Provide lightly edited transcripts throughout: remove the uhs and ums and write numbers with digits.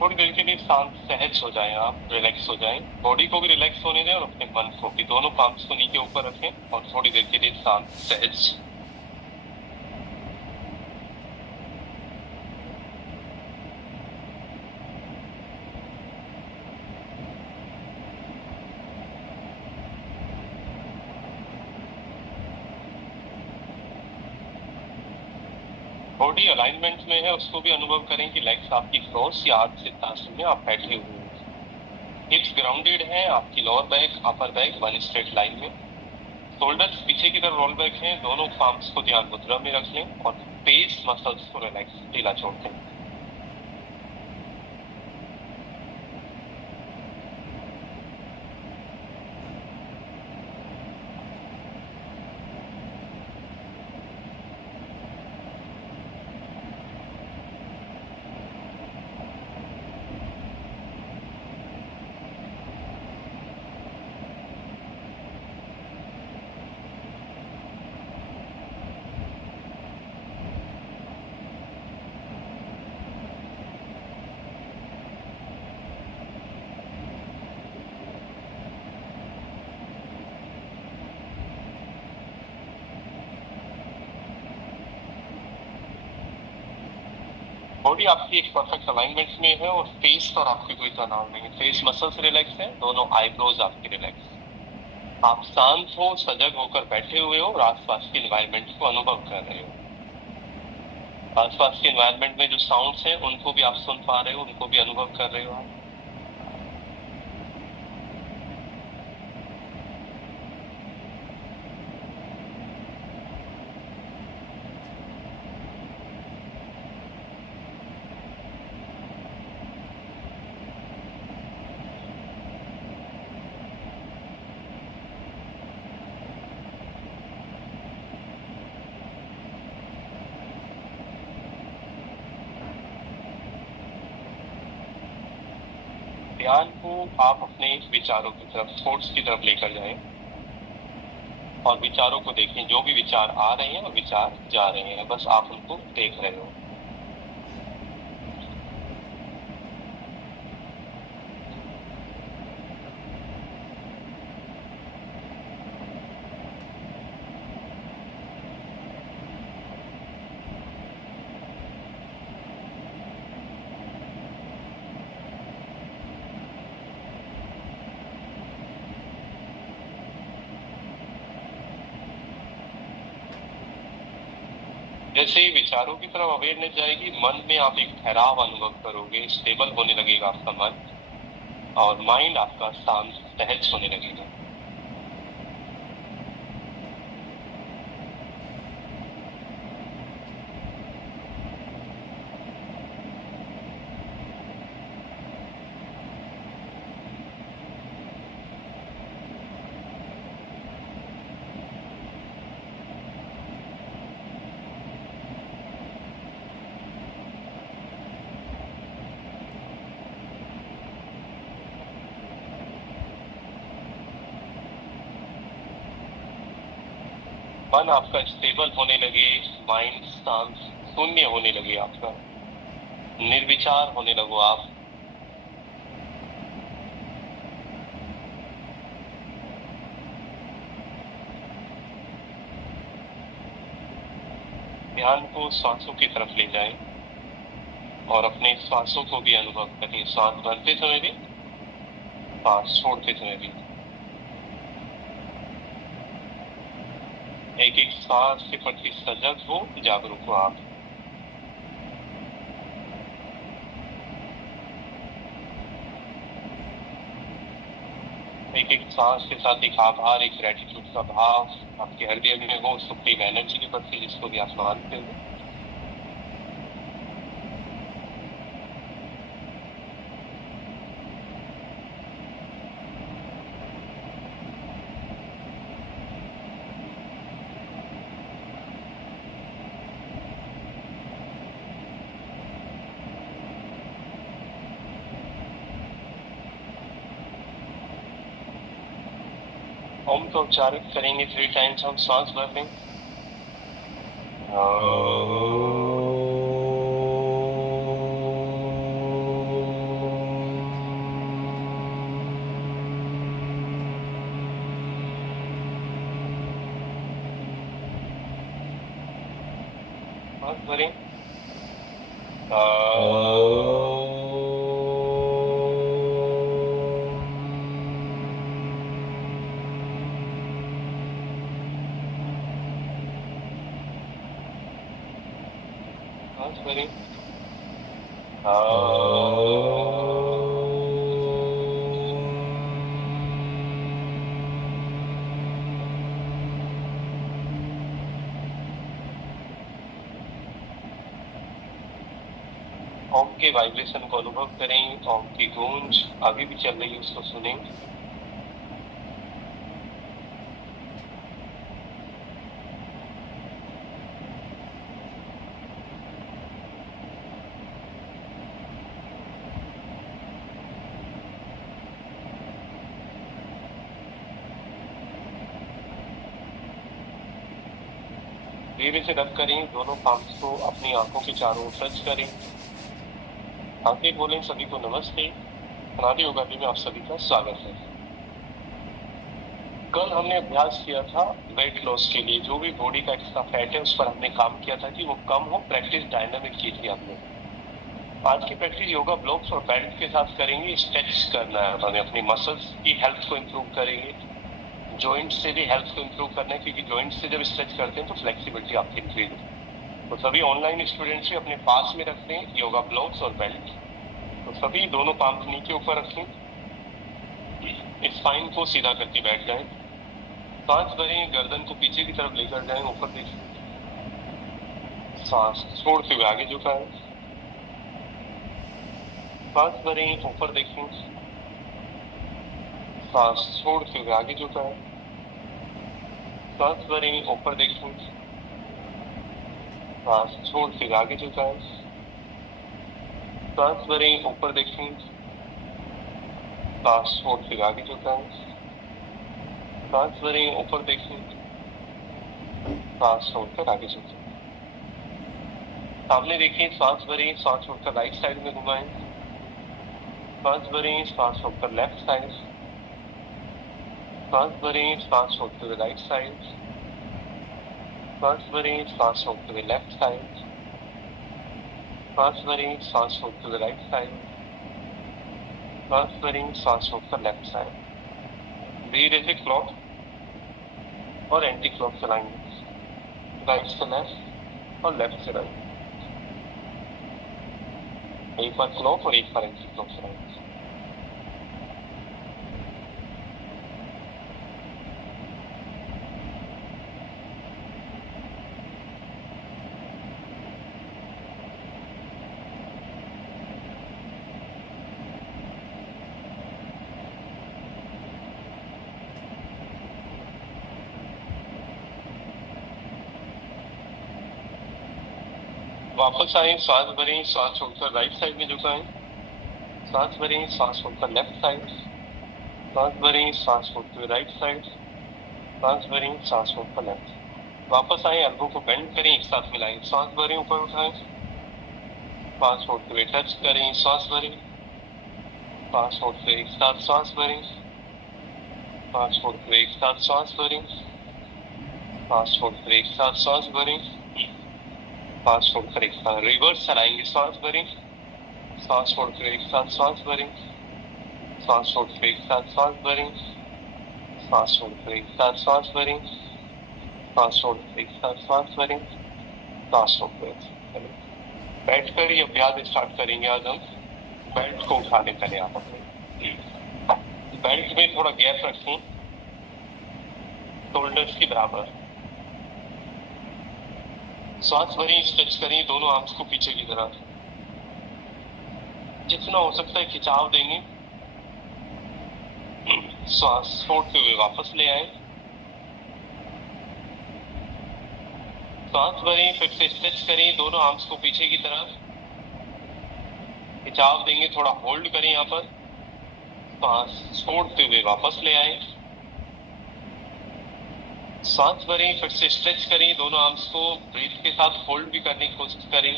थोड़ी देर के लिए शांत सहज हो जाएं, आप रिलैक्स हो जाएं, बॉडी को भी रिलैक्स होने दें और अपने मन को भी। दोनों पाम्स को नी के ऊपर रखें और थोड़ी देर के लिए शांत सहज। बॉडी अलाइनमेंट में है उसको भी अनुभव करें कि लेग्स आपकी क्रॉस या आर्च सिद्धासन में आप बैठे हुए हैं। हिप्स ग्राउंडेड है, आपकी lower back upper back one straight line में। शोल्डर्स पीछे की तरफ रोल बैक हैं, दोनों पाम्स को ध्यान मुद्रा में रख लें और फेस मसल्स को रिलैक्स ढीला छोड़ दें। बॉडी आपकी एक परफेक्ट अलाइनमेंट में है और फेस पर आपके कोई तनाव नहीं है। फेस मसल्स रिलैक्स है, दोनों आईब्रोज आपके रिलैक्स। आप शांत हो, सजग होकर बैठे हुए हो और आसपास के एनवायरनमेंट को अनुभव कर रहे हो। आसपास के एनवायरनमेंट में जो साउंड्स हैं उनको भी आप सुन पा रहे हो, उनको भी अनुभव कर रहे हो आप। ध्यान को आप अपने विचारों की तरफ, थॉट्स की तरफ लेकर जाएं और विचारों को देखें। जो भी विचार आ रहे हैं और विचार जा रहे हैं, बस आप उनको देख रहे हो। जैसे ही विचारों की तरफ अवेयरनेस जाएगी, मन में आप एक ठहराव अनुभव करोगे, स्टेबल होने लगेगा आपका मन और माइंड आपका शांत सहज होने लगेगा। मन आपका स्टेबल होने लगे, माइंड शांत शून्य होने लगे, आपका निर्विचार होने लगो आप। ध्यान को सांसों की तरफ ले जाएं और अपने श्वासों को भी अनुभव करें। सांस भरते समय भी, सांस छोड़ते समय भी। एक एक सांस के प्रति सजग हो, जागरूक हो आप। एक एक सांस के साथ एक आभार, एक ग्रेटिट्यूड का भाव आपके हृदय में हो, सुप्रीम एनर्जी के प्रति, जिसको भी आप मानते हो। ओम का उच्चारण करेंगे 3 टाइम्स। हम सांस भर लें। सांस भरें। सांस भरें। ओम के वाइब्रेशन को अनुभव करें। ओम की गूंज अभी भी चल रही है, उसको सुनें। धीरे से रब करें। दोनों पाम्स को अपनी आंखों के चारों ओर टच करें। आंखें खोलें। सभी को नमस्ते। अनादि योगा में आप सभी का स्वागत है। कल हमने अभ्यास किया था वेट लॉस के लिए। जो भी बॉडी का एक्स्ट्रा फैट है उस पर हमने काम किया था कि वो कम हो। प्रैक्टिस डायनामिक की थी हमने। आज की प्रैक्टिस योगा ब्लॉक्स और बेल्ट के साथ करेंगे। स्ट्रेच करना है हमें। अपनी मसल्स की हेल्थ को इम्प्रूव करेंगे। जॉइंट से भी हेल्थ को इम्प्रूव करना है, क्योंकि जॉइंट से जब स्ट्रेच करते हैं तो फ्लेक्सिबिलिटी आपकी इंक्रीज होती है। तो सभी ऑनलाइन स्टूडेंट्स भी अपने पास में रखते हैं योगा ब्लॉक्स और बेल्ट। तो सभी दोनों पाम नीचे ऊपर रखें। स्पाइन को सीधा करके बैठ जाएं। सांस भरें। गर्दन को पीछे की तरफ लेकर जाएं। ऊपर देखें। सांस छोड़ते हुए आगे झुकाएं। सांस भरें। ऊपर देखें। सांस छोड़ते हुए आगे झुकाएं। सांस भरें। ऊपर देखें। सांस छोड़ते हुए आगे झुकाएं। सांस भरें। ऊपर देखें। सांस छोड़ते हुए आगे झुकाएं। सांस भरें। ऊपर देखें। सांस छोड़कर आगे झुकाएं। सामने देखें। सांस भरें। सांस छोड़कर राइट साइड में घुमाएं। सांस भरें। सांस छोड़कर लेफ्ट साइड। सांस भरें। सांस छोड़ते हुए राइट साइड। सांस भरें। सांस छोड़ते हुए लेफ्ट साइड। सांस भरें। सांस छोड़ते हुए राइट साइड। सांस भरें। सांस छोड़कर लेफ्ट साइड। धीरे से क्लॉक और एंटी क्लॉक चलाएंगे। राइट से लेफ्ट और लेफ्ट से राइट। एक बार क्लॉक और एक बार एंटी क्लॉक चलाएंगे। वापस आए। सांस भरें। सांस छोड़कर राइट साइड में झुकाएं। सांस भरें। सांस छोड़कर लेफ्ट साइड। सांस भरें। सांस छोड़ते हुए राइट साइड। सांस भरें। सांस छोड़कर लेफ्ट। वापस आए। एल्बो को बेंड करें। एक साथ मिलाएं। सांस भरें। ऊपर उठाएं। सांस छोड़ते हुए टच करें। सांस भरें। सांस छोड़ते हुए एक साथ सांस भरें। सांस छोड़ते हुए एक साथ सांस भरें। सांस छोड़ते हुए एक साथ सांस भरें। सांस छोड़कर एक साथ रिवर्स चलाएंगे। सांस भरें। सांस छोड़ते हुए एक साथ सांस भरें। सांस छोड़ते हुए एक साथ सांस भरें। सांस छोड़ते हुए एक साथ सांस भरें। सांस छोड़ते हुए एक साथ सांस भरें। सांस छोड़ते हुए बैठ कर ये अभ्यास स्टार्ट करेंगे। आज हम बेल्ट को उठाने का यहाँ पर बेल्ट में थोड़ा गैप रखें, शोल्डर्स के बराबर। सांस भरें। स्ट्रेच करें दोनों आर्म्स को पीछे की तरफ। जितना हो सकता है खिंचाव देंगे। सांस छोड़ते हुए वापस ले आए। सांस भरें। फिर से स्ट्रेच करें दोनों आर्म्स को पीछे की तरफ। खिंचाव देंगे। थोड़ा होल्ड करें यहाँ पर। सांस छोड़ते हुए वापस ले आए। सांस भरें। फिर से स्ट्रेच करें दोनों आर्म्स को। ब्रीथ के साथ होल्ड भी करने की कोशिश करें।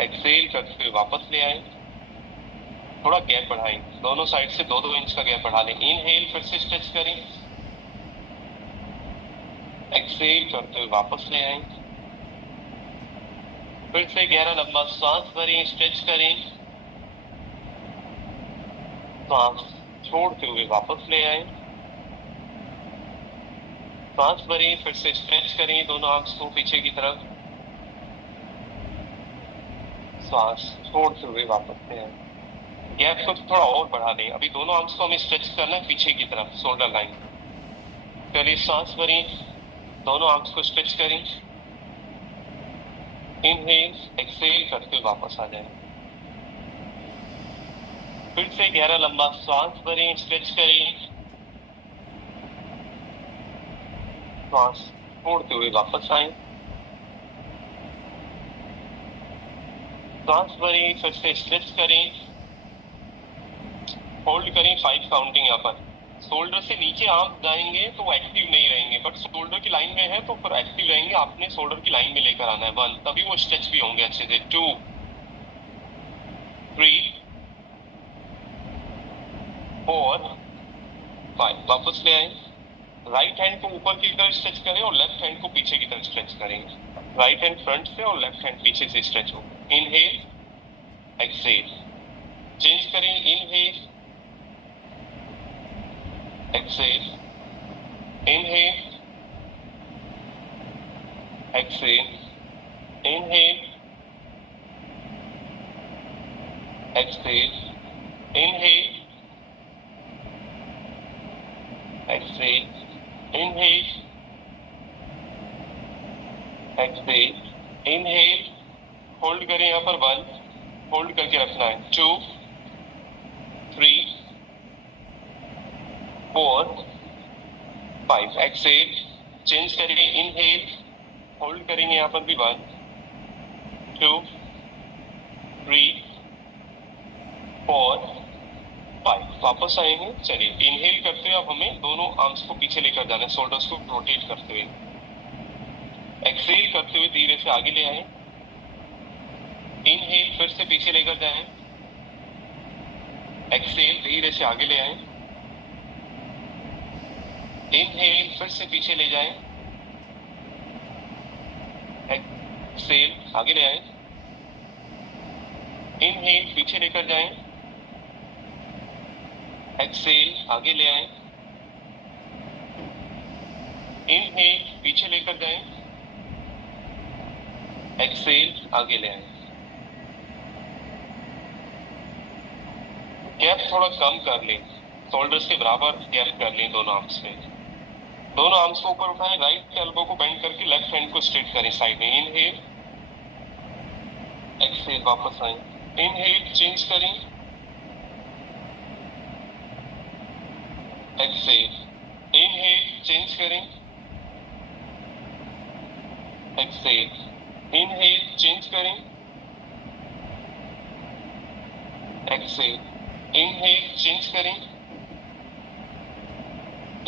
एक्सेल करते हुए वापस ले आए। थोड़ा गैप बढ़ाएं। दोनों साइड से 2-2 इंच का गैप बढ़ा लें। इनहेल। फिर से स्ट्रेच करें। एक्सेल करते हुए वापस ले आए। फिर से गहरा लंबा सांस भरें, स्ट्रेच करें, सांस छोड़ते हुए वापस ले आए। सांस भरें, फिर से स्ट्रेच करें दोनों आर्म्स को पीछे की तरफ, सांस छोड़ते हुए वापस ले आए। गैप को थोड़ा और बढ़ा दें। अभी दोनों आर्म्स को हमें स्ट्रेच करना है पीछे की तरफ, शोल्डर लाइन। चलिए सांस भरें, दोनों आर्म्स को स्ट्रेच करें, इनहेल एक्सेल करते हुए वापस आ जाए। फिर से गहरा लंबा सांस भरें, स्ट्रेच करें, सांस छोड़ते हुए वापस आए। सांस भरें, फिर से स्ट्रेच करें, होल्ड करें 5 काउंटिंग। यहाँ पर शोल्डर से नीचे आर्म जाएंगे तो एक्टिव नहीं रहेंगे, बट शोल्डर की लाइन में है तो फिर एक्टिव रहेंगे। आपने शोल्डर की लाइन में लेकर आना है 1, तभी वो स्ट्रेच भी होंगे अच्छे से। 2, 3, 4, 5, वापस ले आए। राइट हैंड को ऊपर की तरफ स्ट्रेच करें और लेफ्ट हैंड को पीछे की तरफ स्ट्रेच करेंगे। राइट हैंड फ्रंट से और लेफ्ट हैंड पीछे से स्ट्रेच हो। इनहेल एक्सेल, चेंज करें, inhale exhale, inhale exhale, inhale exhale, inhale exhale, inhale exhale, inhale, hold करें यहाँ पर 1, होल्ड करके रखना है। 2, 3, 4, 5, एक्सेल, चेंज करेंगे, इनहेल, होल्ड करेंगे यहाँ पर भी 1, 2, 3, 4, 5, वापस आएंगे। चलिए इनहेल करते हुए अब हमें दोनों आर्म्स को पीछे लेकर जाना है, शोल्डर्स को रोटेट करते हुए। एक्सेल करते हुए धीरे से आगे ले आए। इनहेल, फिर से पीछे लेकर जाएं। एक्सेल, धीरे से आगे ले आए। इनहेल, फिर से पीछे ले जाएं। एक्सेल, आगे ले आए। इनहेल, पीछे लेकर जाएं। एक्सेल, आगे ले आए। इनहेल, पीछे लेकर जाएं। एक्सेल, आगे ले आए। गैप थोड़ा कम कर लें, शोल्डर्स के बराबर गैप कर लें दोनों आर्म्स में। दोनों आर्म्स को ऊपर उठाएं, राइट एल्बो को बेंड करके लेफ्ट हैंड को स्ट्रेट करें साइड में। इनहेल एक्सेल, वापस आए। इनहेल, चेंज करें। एक्सेल, इनहेल, चेंज करें। एक्सेल, इनहेल, चेंज करें। एक्सेल, इनहेल, चेंज करें।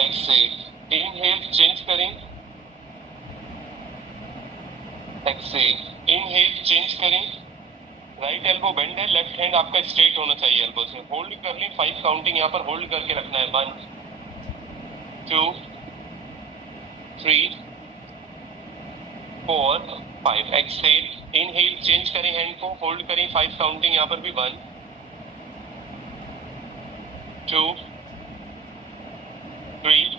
एक्सेल, इनहेल, चेंज करें। एक्सेल, इनहेल, चेंज करें। राइट एल्बो बेंड है, लेफ्ट हैंड आपका स्ट्रेट होना चाहिए एल्बो से। होल्ड कर लें 5 काउंटिंग, यहाँ पर होल्ड करके रखना है। 1, 2, 3, 4, 5, एक्सेल, इनहेल, चेंज करें हैंड को, होल्ड करें 5 काउंटिंग, यहाँ पर भी 1, 2, 3,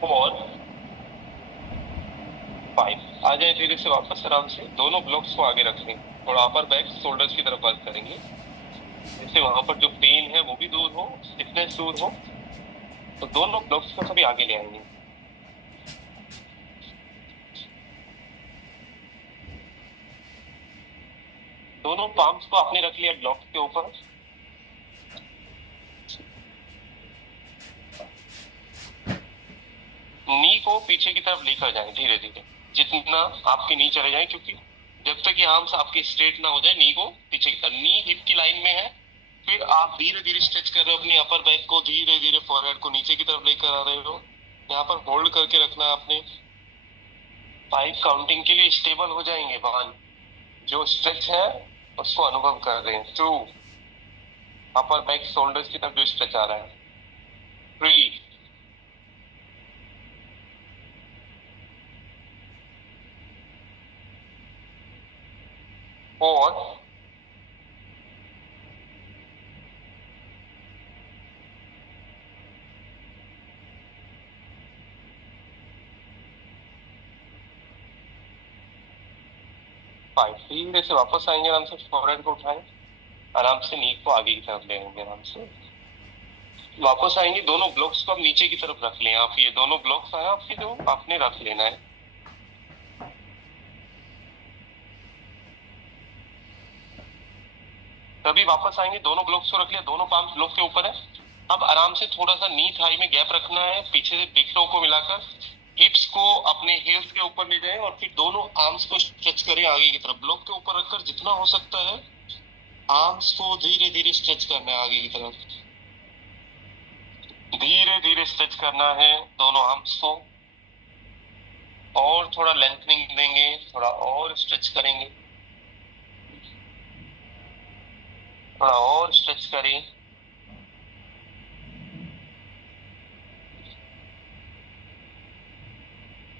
4, 5, आ जाए धीरे से वापस आराम से। दोनों ब्लॉक्स को आगे रख लें, थोड़ा अपर बैक शोल्डर्स की तरफ वर्क करेंगे, जिससे वहां पर जो पेन है वो भी दूर हो, स्टिफनेस दूर हो। तो दोनों ब्लॉक्स को सभी आगे ले आएंगे। दोनों पाम्स को आपने रख लिया ब्लॉक के ऊपर। नी को पीछे की तरफ लेकर जाएं धीरे धीरे, जितना आपके नी चले जाए, क्योंकि जब तक ये आर्म्स आपके स्ट्रेट ना हो जाए, नी को पीछे की तरफ। नी हिप की लाइन में है, फिर आप धीरे धीरे स्ट्रेच कर रहे हो अपनी अपर बैक को, धीरे धीरे फॉरहेड को नीचे की तरफ लेकर आ रहे हो। यहाँ पर होल्ड करके रखना है आपने। 5 काउंटिंग के लिए स्टेबल हो जाएंगे। 1, जो स्ट्रेच है उसको अनुभव कर रहे हैं। 2, अपर बैक शोल्डर्स की तरफ जो स्ट्रेच आ रहा है। 3, फोर, 5। धीरे से वापस आएंगे, आराम से फोरहेड को उठाएं, आराम से नी को आगे की तरफ ले आएंगे, आराम से वापस आएंगे। दोनों ब्लॉक्स को आप नीचे की तरफ रख लें। आप ये दोनों ब्लॉक्स आए आपके, जो आपने रख लेना है। तभी वापस आएंगे, दोनों ब्लॉक्स को रख लिया, दोनों पाम्स ब्लॉक के ऊपर है। अब आराम से थोड़ा सा नी थाई में गैप रखना है, पीछे से बिग टो को मिलाकर हिप्स को अपने हील्स के ऊपर ले जाएं और फिर दोनों आर्म्स को स्ट्रेच करें आगे की तरफ। ब्लॉक के ऊपर रखकर जितना हो सकता है आर्म्स को धीरे धीरे स्ट्रेच करना है आगे की तरफ। धीरे धीरे स्ट्रेच करना है दोनों आर्म्स को, और थोड़ा लेंथनिंग देंगे, थोड़ा और स्ट्रेच करेंगे, थोड़ा और स्ट्रेच करें,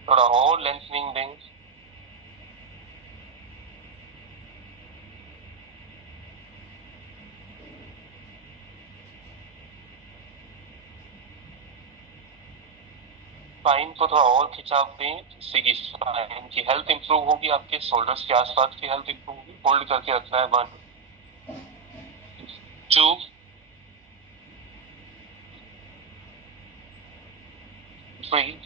थोड़ा और लेंथनिंग देंगे। स्पाइन को थोड़ा और खिंचाव दें, जिससे कि स्पाइन की हेल्थ इंप्रूव होगी, आपके शोल्डर्स के आसपास की हेल्थ इंप्रूव होगी। होल्ड करके रखना है, 1 2 3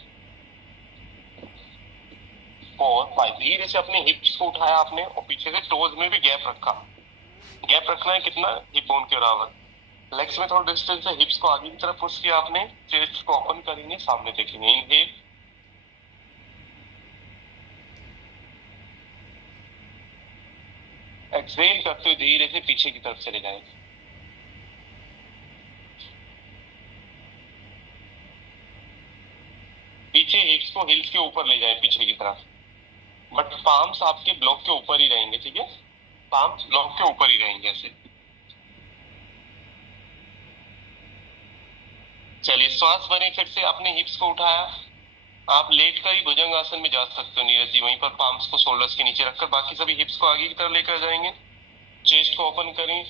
4 5। धीरे से अपने हिप्स को उठाया आपने और पीछे से टोज में भी गैप रखा। गैप रखना है कितना, हिप बोन के बराबर। लेग्स में थोड़ा डिस्टेंस है, हिप्स को आगे की तरफ पुश किया आपने, चेस्ट को ओपन करेंगे, सामने देखेंगे। इनहेल, एक्सहेल करते हुए धीरे से पीछे की तरफ चले जाएंगे। पीछे हिप्स को हिल्स के ऊपर ले जाए पीछे की तरफ, बट पाम्स आपके ब्लॉक के ऊपर ही रहेंगे, ठीक है। पाम्स ब्लॉक के ऊपर ही रहेंगे ऐसे। चलिए श्वास भरें, फिर से अपने हिप्स को उठाया। आप लेट कर ही भुजंग आसन में जा सकते हो नीरज जी, वहीं पर पाम्स को शोल्डर्स के नीचे रखकर बाकी सभी हिप्स को आगे की तरफ लेकर जाएंगे। चेस्ट को ओपन करें,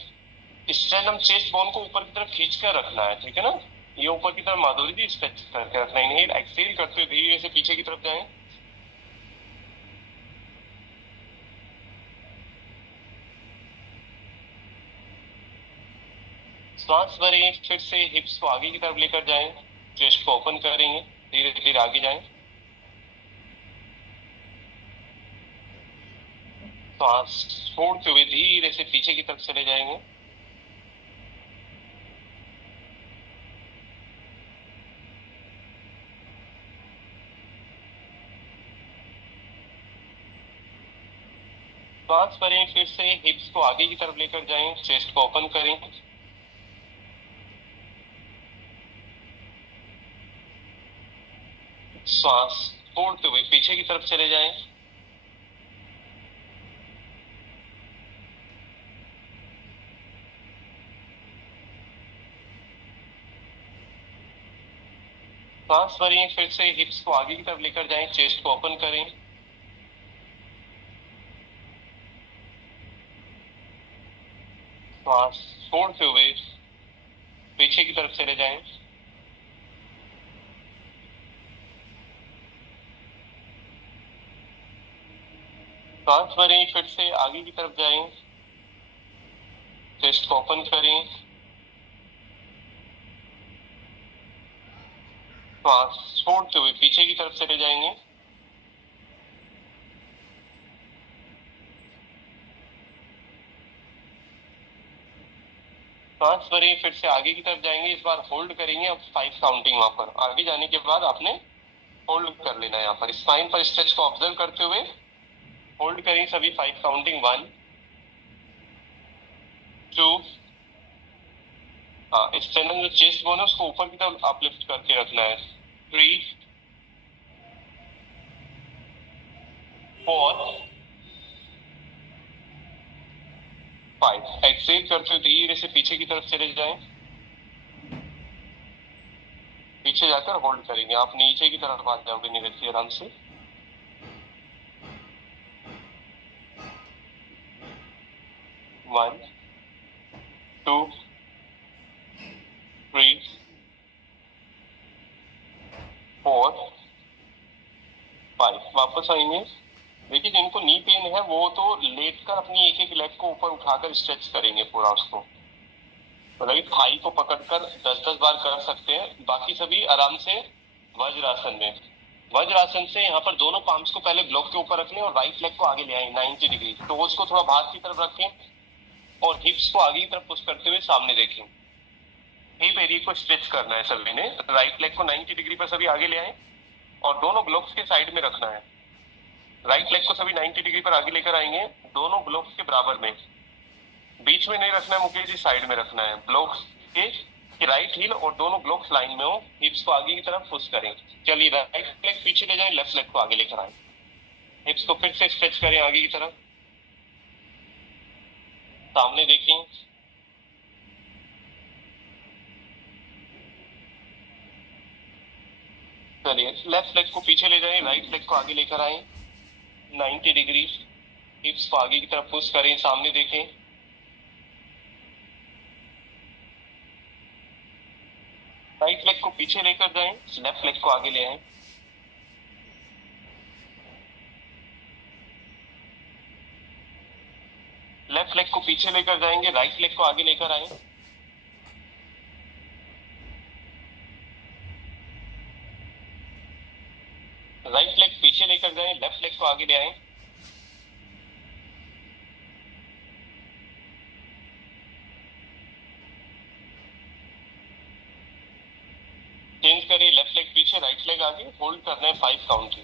स्ट्रेनम चेस्ट बोन को ऊपर की तरफ खींच कर रखना है, ठीक है ना। ये ऊपर की तरफ माधुरी जी स्ट्रेच करके रखना है। इनहेल, एक्सहेल करते हुए धीरे से पीछे की तरफ जाएं। श्वास भरें, फिर से हिप्स को आगे की तरफ लेकर जाएं, चेस्ट को ओपन करेंगे, धीरे धीरे आगे जाएं। श्वास छोड़ते हुए धीरे से पीछे की तरफ चले जाएंगे। श्वास भरें, फिर से हिप्स को आगे की तरफ लेकर जाएं, चेस्ट को ओपन करें। श्वास छोड़ते हुए पीछे की तरफ चले जाएं। श्वास भरें, फिर से हिप्स को आगे की तरफ लेकर जाएं, चेस्ट को ओपन करें। श्वास छोड़ते हुए पीछे की तरफ चले जाएं। श्वास भरें, फिर से आगे की तरफ जाएं, चेस्ट को ओपन करें। श्वास छोड़ते हुए पीछे की तरफ चले जाएंगे। श्वास भरें, फिर से आगे की तरफ जाएंगे, इस बार होल्ड करेंगे। अब 5 काउंटिंग वहां पर आगे जाने के बाद आपने होल्ड कर लेना है। यहाँ पर स्पाइन पर स्ट्रेच को ऑब्जर्व करते हुए होल्ड करें सभी 5 काउंटिंग। 1 2, हाँ स्टेनम जो चेस्ट बोन है उसको ऊपर की तरफ आप लिफ्ट करके रखना है। 3 4 5। एक्सेल करते हुए धीरे से पीछे की तरफ चले जाएं। पीछे जाकर होल्ड करेंगे, आप नीचे की तरफ आ जाओगे नीरज जी आराम से। 1 2 3 4 5। वापस आएंगे। देखिए जिनको नी पेन है वो तो लेटकर अपनी एक एक लेग को ऊपर उठाकर स्ट्रेच करेंगे पूरा उसको, मतलब थाई को पकड़कर 10-10 बार कर सकते हैं। बाकी सभी आराम से वज्रासन में। वज्रासन से यहाँ पर दोनों पाम्स को पहले ब्लॉक के ऊपर रख लें और राइट लेग को आगे ले आए 90 डिग्री। टोज को थोड़ा बाहर की तरफ रखें और हिप्स को आगे की तरफ पुश करते हुए सामने देखें। हिप एरिया को स्ट्रेच करना है सभी ने। राइट लेग को 90 डिग्री पर सभी आगे ले आए और दोनों ग्लोव्स के साइड में रखना है। राइट लेग को सभी 90 डिग्री पर आगे लेकर आएंगे, दोनों ग्लोव्स के बराबर में। बीच में नहीं रखना है मुकेश जी, साइड में रखना है। ग्लोव्स के राइट हील और दोनों ग्लोव्स लाइन में हो। हिप्स को आगे की तरफ पुश करें। चलिए राइट लेग पीछे ले जाएं, लेफ्ट लेग को आगे लेकर आए। हिप्स को फिर से स्ट्रेच करें आगे की तरफ, सामने देखें। चलिए लेफ्ट लेग को पीछे ले जाएं, राइट लेग को आगे लेकर आए 90 डिग्री। हिप्स को आगे की तरफ पुश करें, सामने देखें। राइट लेग को पीछे लेकर जाएं, लेफ्ट लेग को आगे ले आए। लेफ्ट लेग को पीछे लेकर जाएंगे, राइट लेग को आगे लेकर आए। राइट लेग पीछे लेकर जाएं, लेफ्ट लेग को आगे ले आए। चेंज करिए, लेफ्ट लेग पीछे, राइट लेग आगे। होल्ड करना है 5 काउंट की।